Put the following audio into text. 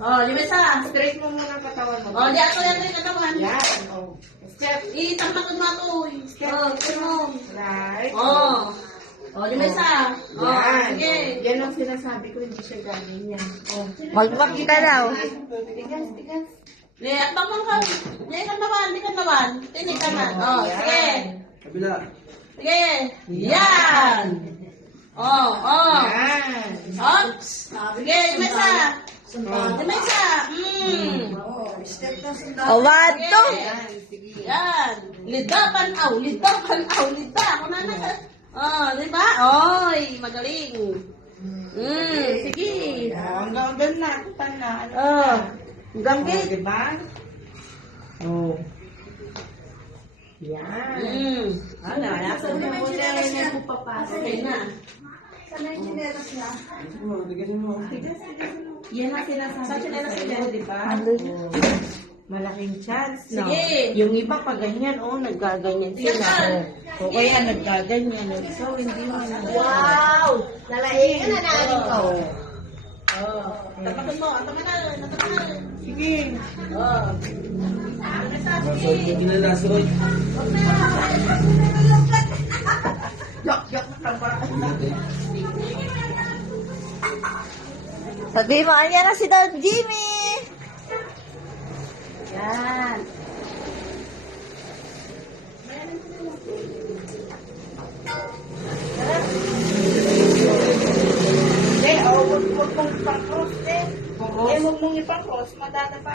Oh, limesa. Straight mo muna ang katawan mo. Oh, di ato yan rin katawan. Yan. Oh. Step. Itamtakod mo ato. Oh, gusto mo. Right. Oh. Oh, limesa. Oh, Yan. sige. Yan ang sinasabi ko, hindi siya galing yan. Oh. Magmak ka daw. Tigas, tigas. Di, at bakang ka. Di ka naman. Tinig ka na. Oh, sige. Kabila. Sige. Yan. Oh, oh. Yan. Oops. Sige, limesa. Limesa. O, wato. Yan. Sige. Yan. Lidapan aw. Lida. Ako na na. Oh, di ba? Oy, magaling. Sige. Hanggang doon na. Tutan na. Ano Oh. na? Gamgit. Oh, diba? Oh. Yan. Ano, nasa Ano na mo mo siya siya rin na ang pupapasok? Okay na. Tigasin mo. Yan ang sinasabi Saan siya ko nasa sa'yo, yan? diba? Andun. Malaking chance, no? Sige. Yung iba pa ganyan, naggaganyan sila. O kaya naggaganyan. So, hindi mo na. Wow! Nalahin ka na namin ko. Oh. Tapakan mo. Tapakan na. Sige. Oh. Limesa, Masod sige. ko ginalasod. Yak na para. Sabi mo, anya na si Don Jimmy. Yan. Huwag mong ipang-cross, eh. Huwag mong ipang-cross, madadapa.